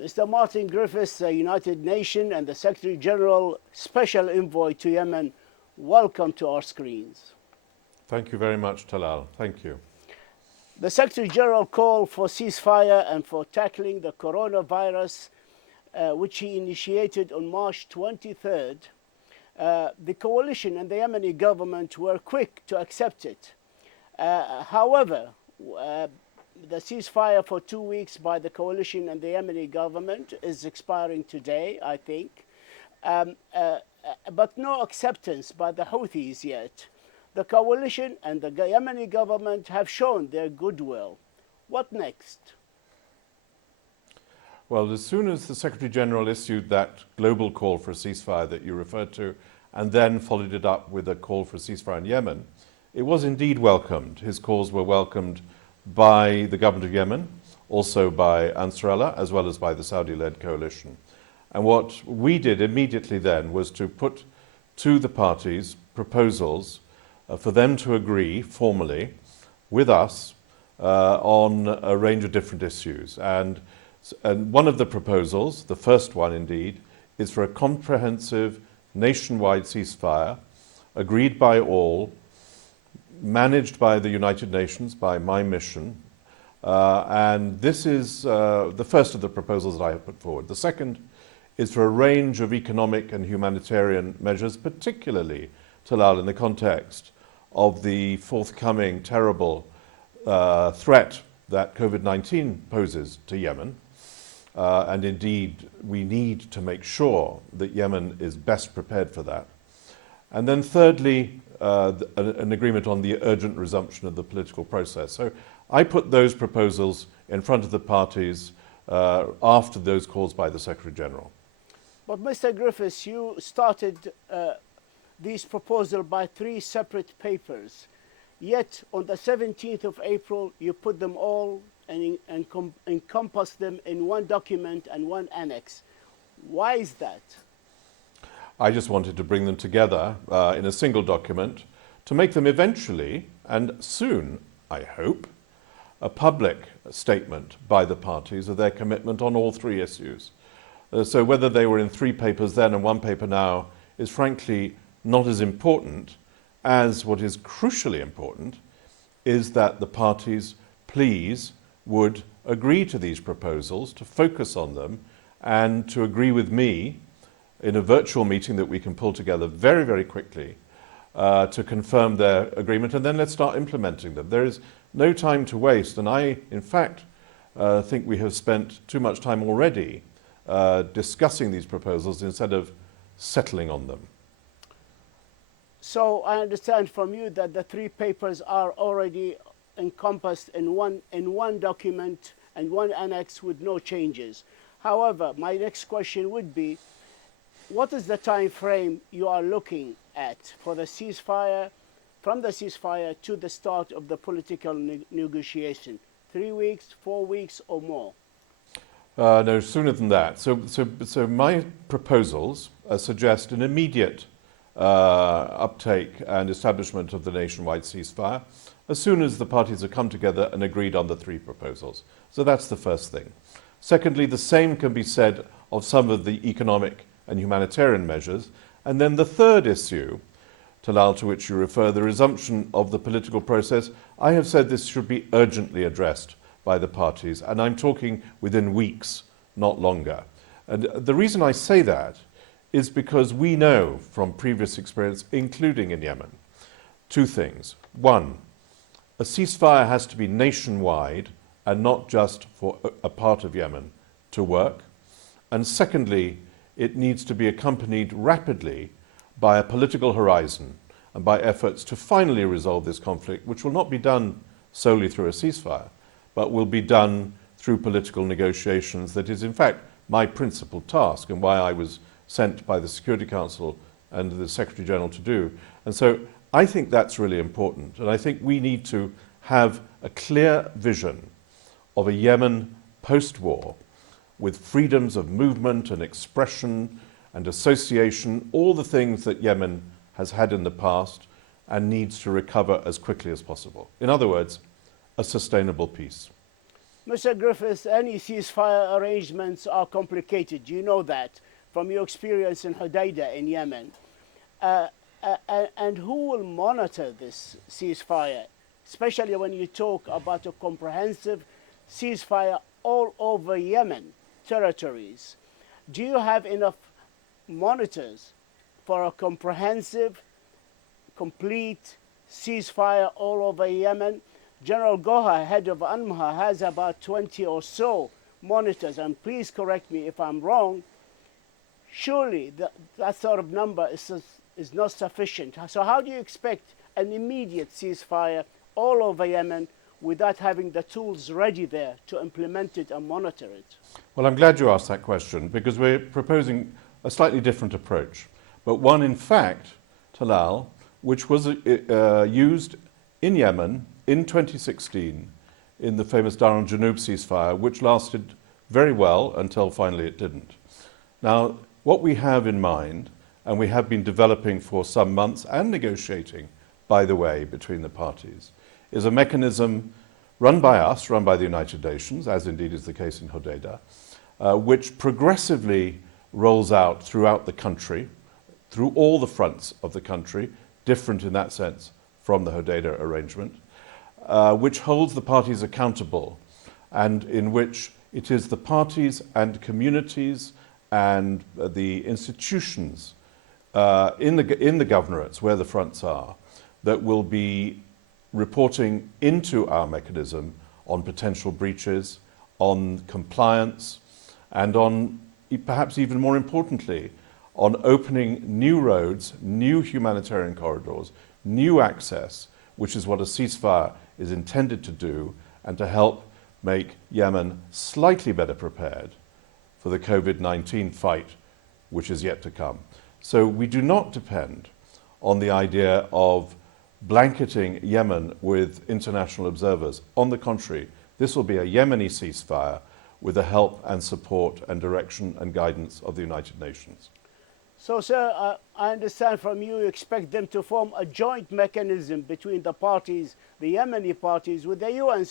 Mr. Martin Griffiths, the United Nations and the Secretary General Special Envoy to Yemen, welcome to our screens. Thank you very much, Talal. Thank you. The Secretary General called for ceasefire and for tackling the coronavirus, which he initiated on March 23rd. The coalition and the Yemeni government were quick to accept it. However, the ceasefire for 2 weeks by the coalition and the Yemeni government is expiring today, I think, but no acceptance by the Houthis yet. The coalition and the Yemeni government have shown their goodwill. What next? Well, as soon as the Secretary General issued that global call for a ceasefire that you referred to, and then followed it up with a call for a ceasefire in Yemen, it was indeed welcomed. His calls were welcomed by the government of Yemen, also by Ansarallah, as well as by the Saudi-led coalition. And what we did immediately then was to put to the parties proposals for them to agree formally with us on a range of different issues. And one of the proposals, the first one indeed, is for a comprehensive nationwide ceasefire agreed by all, managed by the United Nations, by my mission. And this is the first of the proposals that I have put forward. The second is for a range of economic and humanitarian measures, particularly, Talal, in the context of the forthcoming terrible threat that COVID-19 poses to Yemen. And indeed, we need to make sure that Yemen is best prepared for that. And then thirdly, an agreement on the urgent resumption of the political process. So I put those proposals in front of the parties after those calls by the Secretary General. But Mr. Griffiths, you started these proposals by 3 separate papers. Yet on the 17th of April, you put them all and encompass them in one document and one annex. Why is that? I just wanted to bring them together in a single document to make them eventually, and soon, I hope, a public statement by the parties of their commitment on all 3 issues. So whether they were in 3 papers then and 1 paper now is frankly not as important as what is crucially important is that the parties please would agree to these proposals, to focus on them, and to agree with me in a virtual meeting that we can pull together very, very quickly to confirm their agreement, and then let's start implementing them. There is no time to waste, and I, in fact, think we have spent too much time already discussing these proposals instead of settling on them. So I understand from you that the 3 papers are already encompassed in one document and one annex with no changes. However, my next question would be, what is the time frame you are looking at for the ceasefire, from the ceasefire to the start of the political negotiation? 3 weeks, 4 weeks, or more? No, sooner than that. So my proposals suggest an immediate uptake and establishment of the nationwide ceasefire as soon as the parties have come together and agreed on the 3 proposals. So that's the first thing. Secondly, the same can be said of some of the economic and humanitarian measures. And then the third issue, Talal, to which you refer, the resumption of the political process, I have said this should be urgently addressed by the parties, and I'm talking within weeks, not longer. And the reason I say that is because we know from previous experience, including in Yemen, 2 things. 1, a ceasefire has to be nationwide and not just for a part of Yemen to work. And secondly, it needs to be accompanied rapidly by a political horizon and by efforts to finally resolve this conflict, which will not be done solely through a ceasefire, but will be done through political negotiations. That is, in fact, my principal task and why I was sent by the Security Council and the Secretary General to do. And so I think that's really important. And I think we need to have a clear vision of a Yemen post-war with freedoms of movement and expression and association, all the things that Yemen has had in the past and needs to recover as quickly as possible. In other words, a sustainable peace. Mr. Griffiths, any ceasefire arrangements are complicated. You know that from your experience in Hodeidah in Yemen. And who will monitor this ceasefire, especially when you talk about a comprehensive ceasefire all over Yemen territories? Do you have enough monitors for a comprehensive, complete ceasefire all over Yemen? General Goha, head of UNMHA, has about 20 or so monitors, and please correct me if I'm wrong. Surely that sort of number is not sufficient. So how do you expect an immediate ceasefire all over Yemen without having the tools ready there to implement it and monitor it? Well, I'm glad you asked that question, because we're proposing a slightly different approach, but one, in fact, Talal, which was used in Yemen in 2016 in the famous Dar al-Janub ceasefire, which lasted very well until finally it didn't. Now, what we have in mind, and we have been developing for some months and negotiating, by the way, between the parties, is a mechanism run by us, run by the United Nations, as indeed is the case in Hodeidah, which progressively rolls out throughout the country, through all the fronts of the country, different in that sense from the Hodeidah arrangement, which holds the parties accountable, and in which it is the parties and communities and the institutions in the governorates where the fronts are that will be reporting into our mechanism on potential breaches, on compliance, and on, perhaps even more importantly, on opening new roads, new humanitarian corridors, new access, which is what a ceasefire is intended to do, and to help make Yemen slightly better prepared for the COVID-19 fight, which is yet to come. So we do not depend on the idea of blanketing Yemen with international observers. On the contrary, this will be a Yemeni ceasefire with the help and support and direction and guidance of the United Nations. So, sir, I understand from you expect them to form a joint mechanism between the parties, the Yemeni parties, with the UN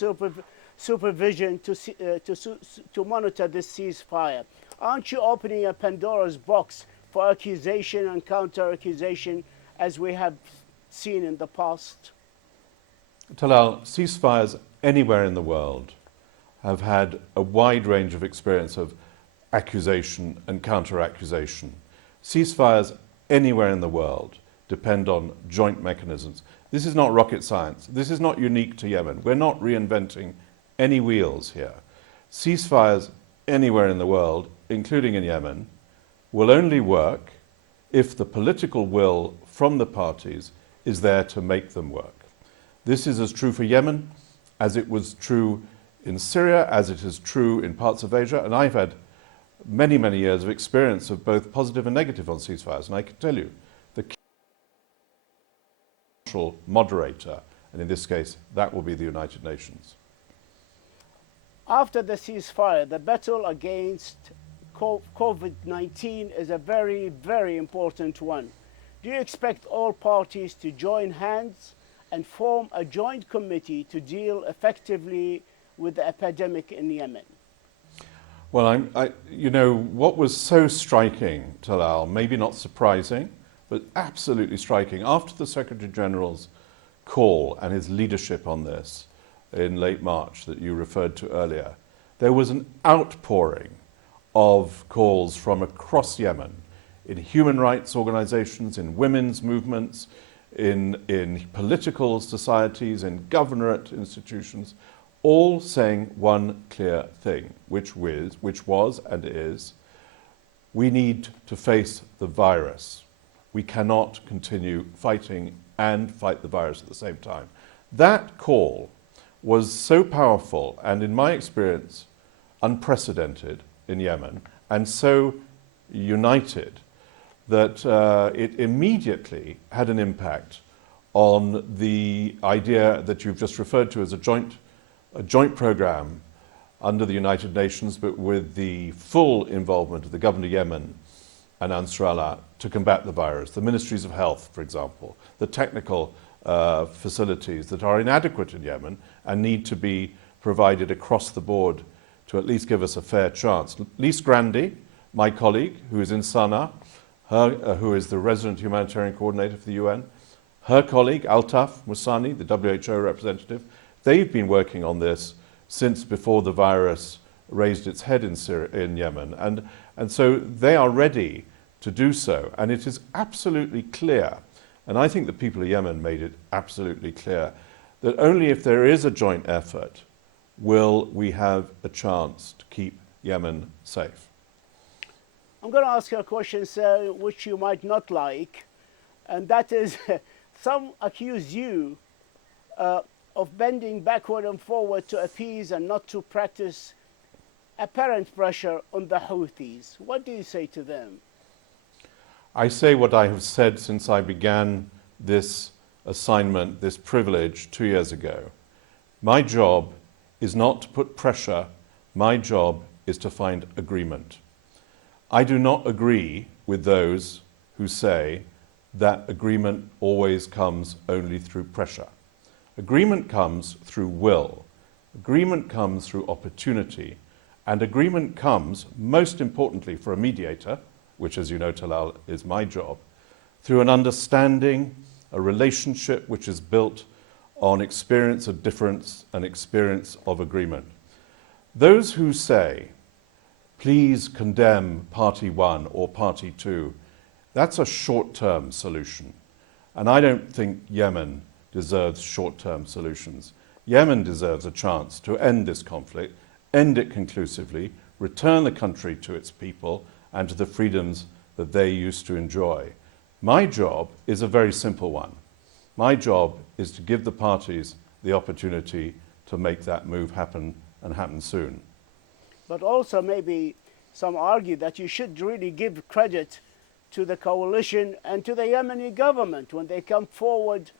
supervision to monitor this ceasefire. Aren't you opening a Pandora's box for accusation and counter-accusation, as we have seen in the past? Talal, ceasefires anywhere in the world have had a wide range of experience of accusation and counter-accusation. Ceasefires anywhere in the world depend on joint mechanisms. This is not rocket science. This is not unique to Yemen. We're not reinventing any wheels here. Ceasefires anywhere in the world, including in Yemen, will only work if the political will from the parties is there to make them work. This is as true for Yemen as it was true in Syria, as it is true in parts of Asia, and I've had many, many years of experience of both positive and negative on ceasefires, and I can tell you, the key moderator, and in this case, that will be the United Nations. After the ceasefire, the battle against COVID-19 is a very, very important one. Do you expect all parties to join hands and form a joint committee to deal effectively with the epidemic in Yemen? Well, you know, what was so striking, Talal, maybe not surprising, but absolutely striking, after the Secretary General's call and his leadership on this in late March that you referred to earlier, there was an outpouring of calls from across Yemen, in human rights organizations, in women's movements, in political societies, in governorate institutions, all saying one clear thing, which was and is, we need to face the virus. We cannot continue fighting and fight the virus at the same time. That call was so powerful and, in my experience, unprecedented in Yemen, and so united that it immediately had an impact on the idea that you've just referred to as a joint program under the United Nations, but with the full involvement of the Governor of Yemen and Ansarallah to combat the virus, the ministries of health, for example, the technical facilities that are inadequate in Yemen and need to be provided across the board to at least give us a fair chance. Lise Grandy, my colleague, who is in Sana'a, who is the resident humanitarian coordinator for the UN, her colleague, Altaf Musani, the WHO representative, they've been working on this since before the virus raised its head in Yemen. And so they are ready to do so. And it is absolutely clear, and I think the people of Yemen made it absolutely clear, that only if there is a joint effort will we have a chance to keep Yemen safe. I'm going to ask you a question, sir, which you might not like, and that is, some accuse you of bending backward and forward to appease and not to practice apparent pressure on the Houthis. What do you say to them? I say what I have said since I began this assignment, this privilege 2 years ago. My job is not to put pressure. My job is to find agreement. I do not agree with those who say that agreement always comes only through pressure. Agreement comes through will. Agreement comes through opportunity. And agreement comes, most importantly for a mediator, which, as you know, Talal, is my job, through an understanding, a relationship which is built on experience of difference and experience of agreement. Those who say, please condemn party one or party two, that's a short-term solution. And I don't think Yemen deserves short-term solutions. Yemen deserves a chance to end this conflict, end it conclusively, return the country to its people and to the freedoms that they used to enjoy. My job is a very simple one. My job is to give the parties the opportunity to make that move happen and happen soon. But also maybe some argue that you should really give credit to the coalition and to the Yemeni government when they come forward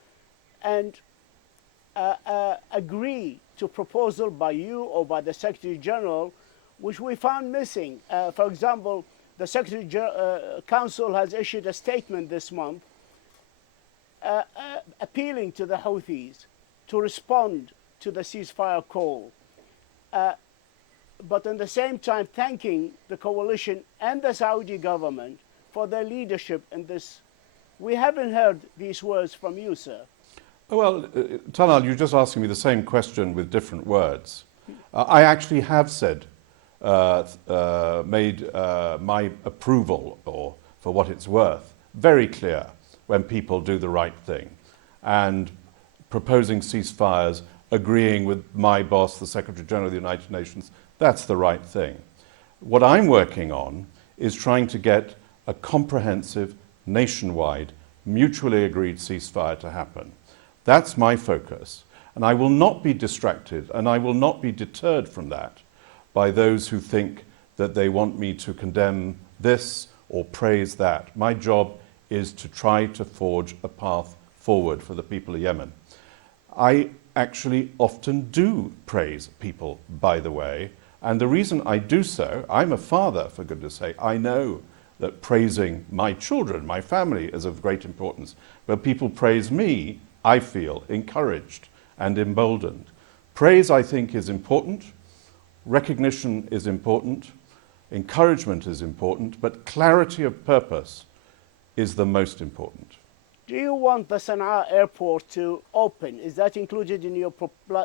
and agree to proposal by you or by the Secretary General, which we found missing. For example, the Secretary Council has issued a statement this month appealing to the Houthis to respond to the ceasefire call, but at the same time thanking the coalition and the Saudi government for their leadership in this. We haven't heard these words from you, sir. Well, Talal, you're just asking me the same question with different words. I actually have said, made my approval, or for what it's worth, very clear when people do the right thing. And proposing ceasefires, agreeing with my boss, the Secretary General of the United Nations, that's the right thing. What I'm working on is trying to get a comprehensive, nationwide, mutually agreed ceasefire to happen. That's my focus. And I will not be distracted, and I will not be deterred from that by those who think that they want me to condemn this or praise that. My job is to try to forge a path forward for the people of Yemen. I actually often do praise people, by the way, and the reason I do so, I'm a father, for goodness sake. I know that praising my children, my family, is of great importance. When people praise me, I feel encouraged and emboldened. Praise, I think, is important. Recognition is important. Encouragement is important. But clarity of purpose is the most important. Do you want the Sana'a airport to open? Is that included in your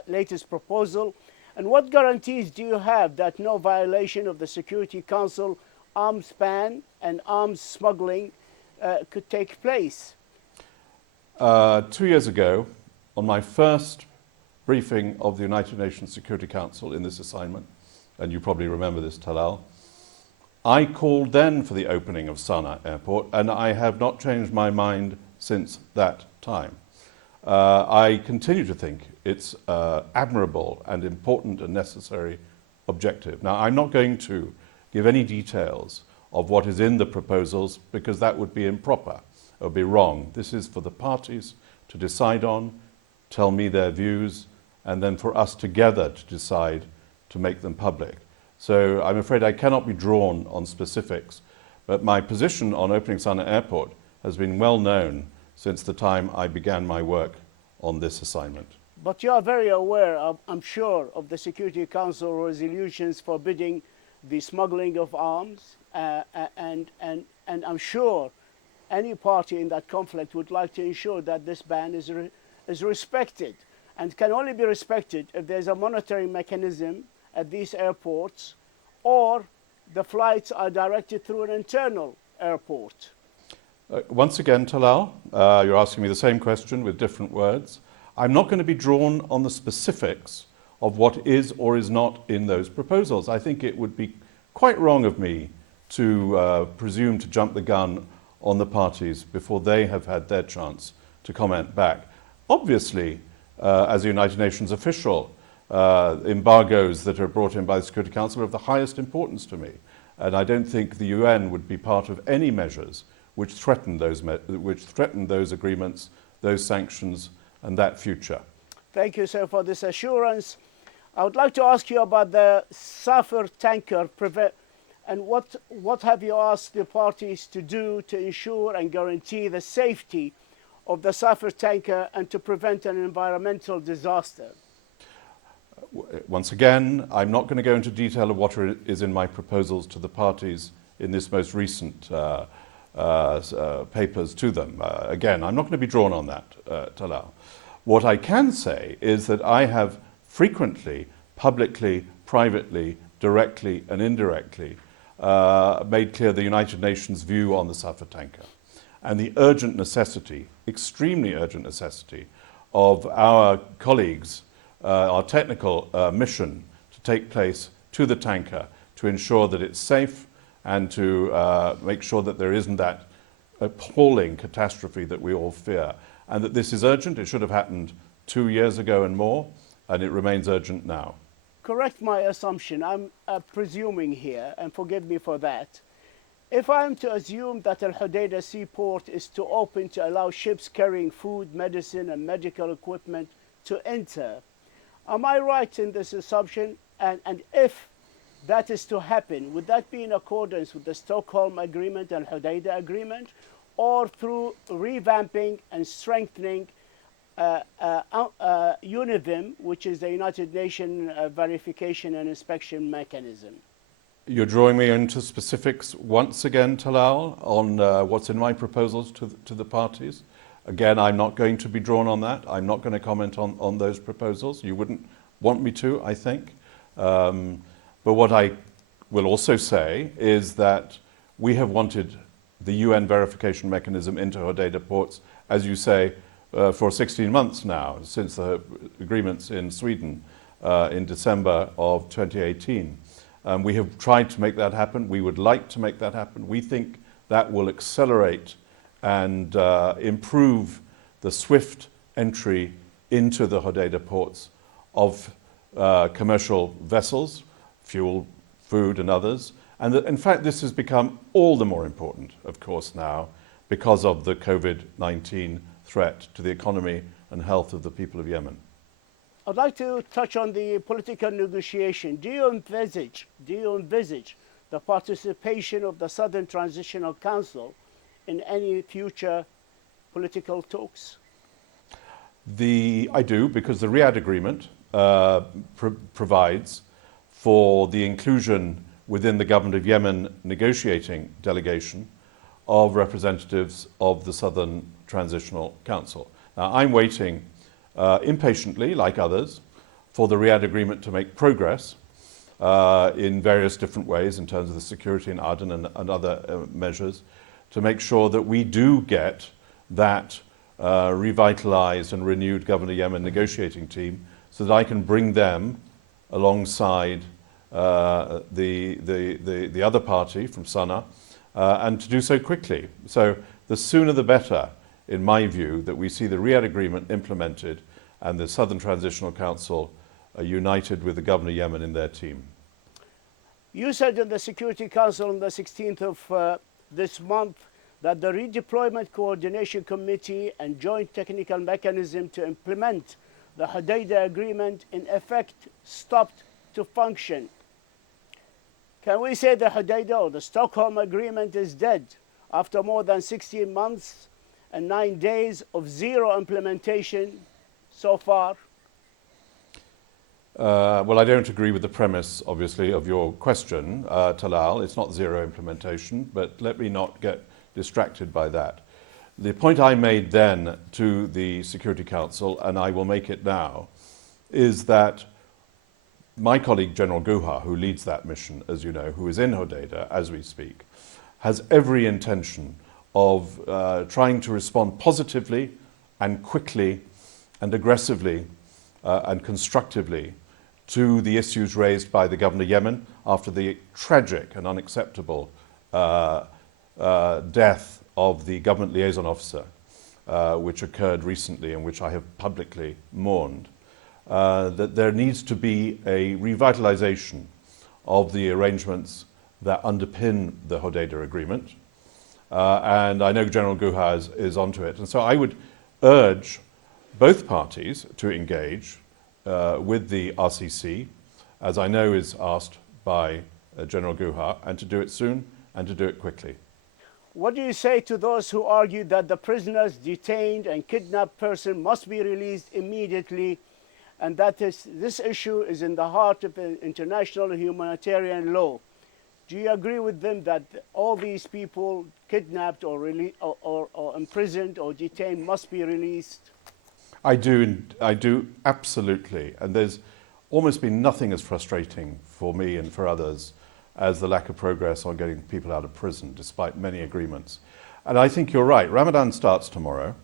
latest proposal? And what guarantees do you have that no violation of the Security Council arms ban and arms smuggling could take place? 2 years ago, on my first briefing of the United Nations Security Council in this assignment, and you probably remember this, Talal, I called then for the opening of Sana'a Airport, and I have not changed my mind since that time. I continue to think it's admirable and important and necessary objective. Now, I'm not going to give any details of what is in the proposals because that would be improper. It would be wrong. This is for the parties to decide on, tell me their views, and then for us together to decide to make them public. So I'm afraid I cannot be drawn on specifics, but my position on opening Sana'a Airport has been well known since the time I began my work on this assignment. But you are very aware, I'm sure, of the Security Council resolutions forbidding the smuggling of arms, and I'm sure any party in that conflict would like to ensure that this ban is respected, and can only be respected if there's a monitoring mechanism at these airports, or the flights are directed through an internal airport. Once again, Talal, you're asking me the same question with different words. I'm not going to be drawn on the specifics of what is or is not in those proposals. I think it would be quite wrong of me to presume to jump the gun on the parties before they have had their chance to comment back. Obviously, as a United Nations official, embargoes that are brought in by the Security Council are of the highest importance to me. And I don't think the UN would be part of any measures which threaten those agreements, those sanctions, and that future. Thank you, sir, for this assurance. I would like to ask you about the Safir tanker, and what have you asked the parties to do to ensure and guarantee the safety of the Safir tanker and to prevent an environmental disaster? Once again, I'm not going to go into detail of what is in my proposals to the parties in this most recent papers to them. Again, I'm not going to be drawn on that, Talal. What I can say is that I have frequently, publicly, privately, directly and indirectly made clear the United Nations view on the Safir tanker and the urgent necessity, extremely urgent necessity, of our colleagues, our technical mission to take place to the tanker to ensure that it's safe and to make sure that there isn't that appalling catastrophe that we all fear. And that this is urgent. It should have happened 2 years ago and more, and it remains urgent now. Correct my assumption. I'm presuming here, and forgive me for that. If I'm to assume that Al-Hodeidah seaport is to open to allow ships carrying food, medicine, and medical equipment to enter, am I right in this assumption? And if that is to happen, would that be in accordance with the Stockholm Agreement and Hodeidah Agreement, or through revamping and strengthening UNIVIM, which is the United Nations Verification and Inspection Mechanism? You're drawing me into specifics once again, Talal, on what's in my proposals to the parties. Again, I'm not going to be drawn on that. I'm not going to comment on those proposals. You wouldn't want me to, I think. But what I will also say is that we have wanted the UN verification mechanism into Hodeidah ports, as you say, for 16 months now, since the agreements in Sweden in December of 2018. We have tried to make that happen. We would like to make that happen. We think that will accelerate and improve the swift entry into the Hodeidah ports of commercial vessels, fuel, food, and others. And that, in fact, this has become all the more important, of course, now because of the COVID-19 threat to the economy and health of the people of Yemen. I'd like to touch on the political negotiation. Do you envisage the participation of the Southern Transitional Council in any future political talks? I do, because the Riyadh Agreement provides for the inclusion within the Government of Yemen negotiating delegation of representatives of the Southern Transitional Council. Now, I'm waiting impatiently, like others, for the Riyadh Agreement to make progress in various different ways in terms of the security in Aden and other measures, to make sure that we do get that revitalized and renewed Government of Yemen negotiating team, so that I can bring them alongside the other party from Sana'a, and to do so quickly. So the sooner the better, in my view, that we see the Riyadh Agreement implemented and the Southern Transitional Council united with the Government of Yemen in their team. You said in the Security Council on the 16th of this month that the Redeployment Coordination Committee and Joint Technical Mechanism to implement the Hodeidah Agreement in effect stopped to function. Can we say the Hodeidah or the Stockholm Agreement is dead after more than 16 months and 9 days of zero implementation so far? Well, I don't agree with the premise, obviously, of your question, Talal. It's not zero implementation, but let me not get distracted by that. The point I made then to the Security Council, and I will make it now, is that my colleague, General Guha, who leads that mission, as you know, who is in Hodeidah as we speak, has every intention of trying to respond positively and quickly and aggressively and constructively to the issues raised by the Governor of Yemen after the tragic and unacceptable death of the government liaison officer, which occurred recently and which I have publicly mourned. That there needs to be a revitalization of the arrangements that underpin the Hodeidah agreement. And I know General Guha is onto it. And so I would urge both parties to engage with the RCC, as I know is asked by General Guha, and to do it soon and to do it quickly. What do you say to those who argue that the prisoners, detained and kidnapped person must be released immediately, and that this issue is in the heart of international humanitarian law? Do you agree with them that all these people kidnapped or imprisoned or detained must be released? I do absolutely. And there's almost been nothing as frustrating for me and for others as the lack of progress on getting people out of prison, despite many agreements. And I think you're right. Ramadan starts tomorrow.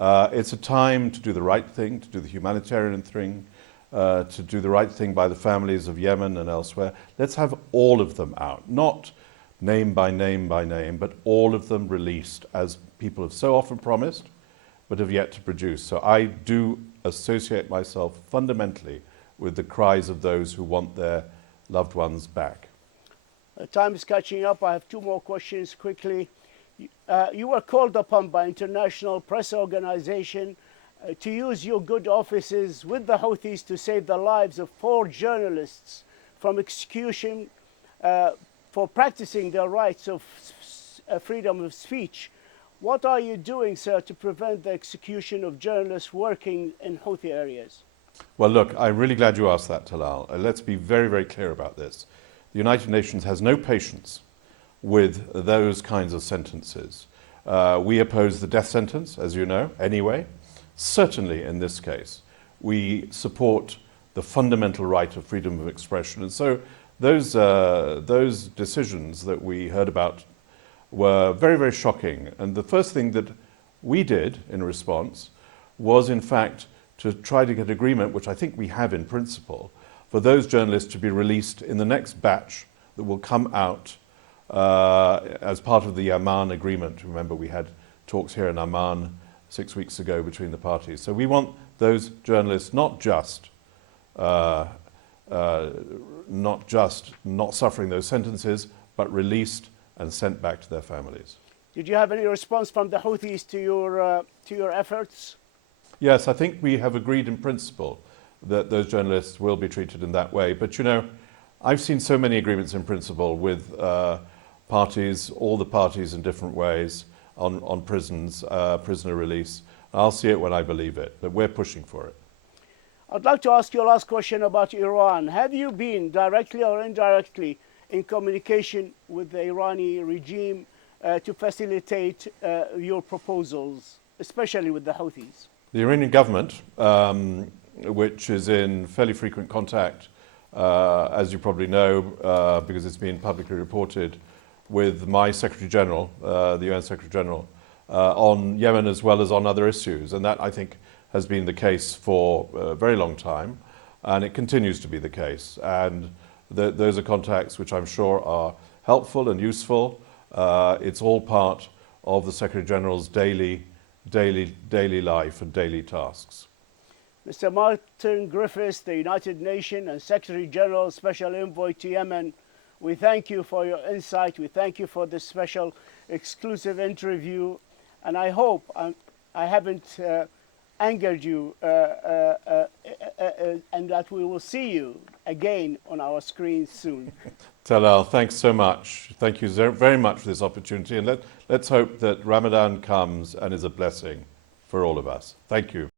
It's a time to do the right thing, to do the humanitarian thing, to do the right thing by the families of Yemen and elsewhere. Let's have all of them out, not name by name by name, but all of them released, as people have so often promised, but have yet to produce. So I do associate myself fundamentally with the cries of those who want their loved ones back. Time is catching up. I have two more questions quickly. You were called upon by international press organization to use your good offices with the Houthis to save the lives of 4 journalists from execution for practicing their rights of freedom of speech. What are you doing, sir, to prevent the execution of journalists working in Houthi areas? Well, look, I'm really glad you asked that, Talal. Let's be very, very clear about this. The United Nations has no patience with those kinds of sentences. We oppose the death sentence, as you know, anyway. Certainly in this case, we support the fundamental right of freedom of expression. And so those decisions that we heard about were very, very shocking. And the first thing that we did in response was, in fact, to try to get agreement, which I think we have in principle, for those journalists to be released in the next batch that will come out as part of the Amman agreement. Remember, we had talks here in Amman 6 weeks ago between the parties. So we want those journalists not just not suffering those sentences, but released and sent back to their families. Did you have any response from the Houthis to your efforts? Yes, I think we have agreed in principle that those journalists will be treated in that way. But you know, I've seen so many agreements in principle with parties, all the parties in different ways on prisons, prisoner release. I'll see it when I believe it, but we're pushing for it. I'd like to ask you a last question about Iran. Have you been directly or indirectly in communication with the Iranian regime to facilitate your proposals, especially with the Houthis? The Iranian government, which is in fairly frequent contact, as you probably know, because it's been publicly reported, with my Secretary General, the UN Secretary General, on Yemen as well as on other issues. And that, I think, has been the case for a very long time, and it continues to be the case. And those are contacts which I'm sure are helpful and useful. It's all part of the Secretary General's daily life and daily tasks. Mr. Martin Griffiths, the United Nations and Secretary General Special Envoy to Yemen, we thank you for your insight. We thank you for this special exclusive interview. And I hope I haven't angered you and that we will see you again on our screens soon. Talal, thanks so much. Thank you very much for this opportunity. And let's hope that Ramadan comes and is a blessing for all of us. Thank you.